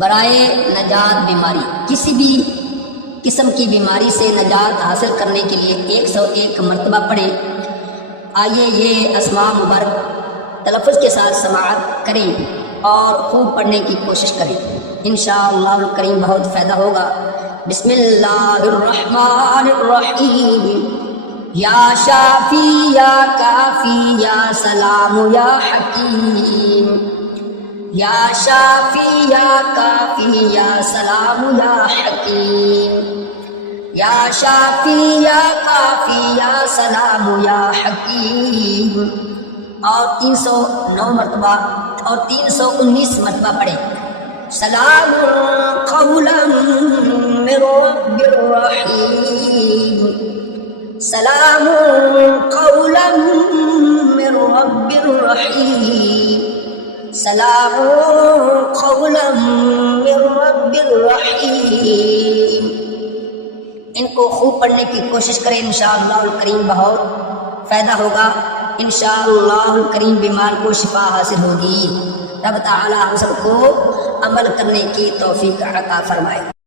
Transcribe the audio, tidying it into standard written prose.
برائے نجات بیماری، کسی بھی قسم کی بیماری سے نجات حاصل کرنے کے لیے 101 مرتبہ پڑھیں۔ آئیے یہ اسماء مبارک تلفظ کے ساتھ سماعت کریں اور خوب پڑھنے کی کوشش کریں، انشاءاللہ الکریم بہت فائدہ ہوگا۔ بسم اللہ الرحمن الرحیم۔ یا شافی یا کافی یا سلام یا حکیم، یا شافی یا کافی یا سلام یا حکیم، یا شافی یا کافی یا سلام یا حکیم۔ اور 309 مرتبہ اور 319 مرتبہ پڑھیں۔ سلام قولا من رب الرحیم، سلام قولا من رب الرحیم، سلام قولا من رب الرحیم۔ ان کو خوب پڑھنے کی کوشش کریں، انشاءاللہ الکریم بہت فائدہ ہوگا، انشاءاللہ الکریم بیمار کو شفا حاصل ہوگی۔ رب تعالی ہم سب کو عمل کرنے کی توفیق عطا فرمائے۔